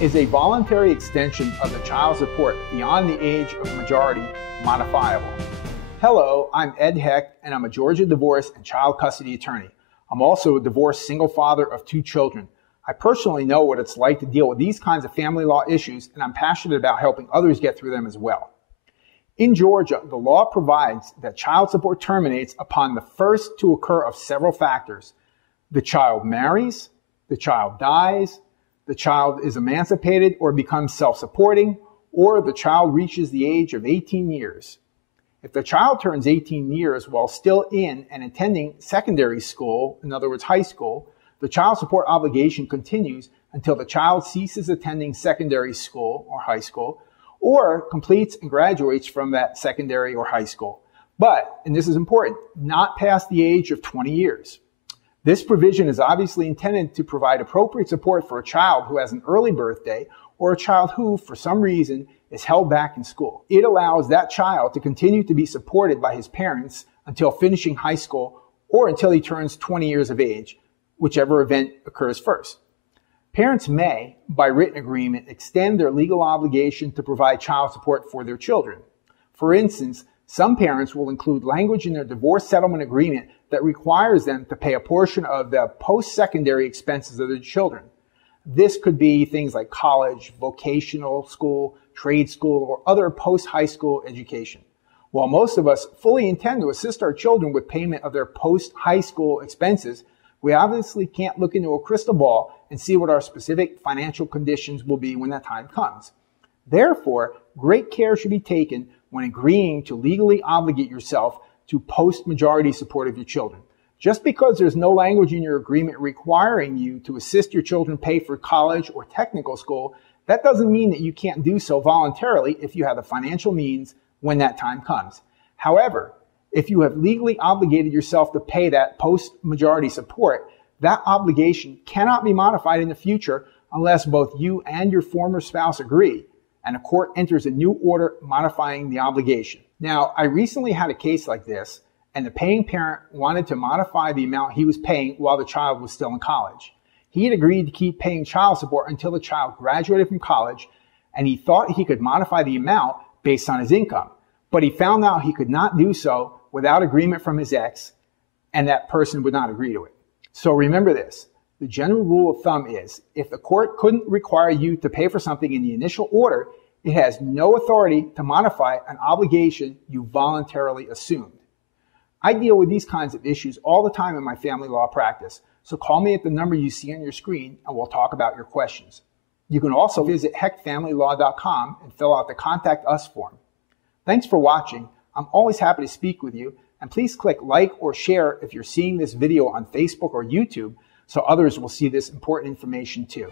Is a voluntary extension of the child support beyond the age of majority modifiable? Hello, I'm Ed Hecht, and I'm a Georgia divorce and child custody attorney. I'm also a divorced single father of 2 children. I personally know what it's like to deal with these kinds of family law issues, and I'm passionate about helping others get through them as well. In Georgia, the law provides that child support terminates upon the first to occur of several factors. The child marries, the child dies, the child is emancipated or becomes self-supporting, or the child reaches the age of 18 years. If the child turns 18 years while still in and attending secondary school, in other words, high school, the child support obligation continues until the child ceases attending secondary school or high school, or completes and graduates from that secondary or high school. But, and this is important, not past the age of 20 years. This provision is obviously intended to provide appropriate support for a child who has an early birthday or a child who, for some reason, is held back in school. It allows that child to continue to be supported by his parents until finishing high school or until he turns 20 years of age, whichever event occurs first. Parents may, by written agreement, extend their legal obligation to provide child support for their children. For instance, some parents will include language in their divorce settlement agreement that requires them to pay a portion of the post-secondary expenses of their children. This could be things like college, vocational school, trade school, or other post-high school education. While most of us fully intend to assist our children with payment of their post-high school expenses, we obviously can't look into a crystal ball and see what our specific financial conditions will be when that time comes. Therefore, great care should be taken when agreeing to legally obligate yourself to post-majority support of your children. Just because there's no language in your agreement requiring you to assist your children pay for college or technical school, that doesn't mean that you can't do so voluntarily if you have the financial means when that time comes. However, if you have legally obligated yourself to pay that post-majority support, that obligation cannot be modified in the future unless both you and your former spouse agree, and a court enters a new order modifying the obligation. Now, I recently had a case like this, and the paying parent wanted to modify the amount he was paying while the child was still in college. He had agreed to keep paying child support until the child graduated from college, and he thought he could modify the amount based on his income. But he found out he could not do so without agreement from his ex, and that person would not agree to it. So remember this, the general rule of thumb is, if the court couldn't require you to pay for something in the initial order, it has no authority to modify an obligation you voluntarily assumed. I deal with these kinds of issues all the time in my family law practice, so call me at the number you see on your screen and we'll talk about your questions. You can also visit hechtfamilylaw.com and fill out the Contact Us form. Thanks for watching. I'm always happy to speak with you, and please click like or share if you're seeing this video on Facebook or YouTube so others will see this important information too.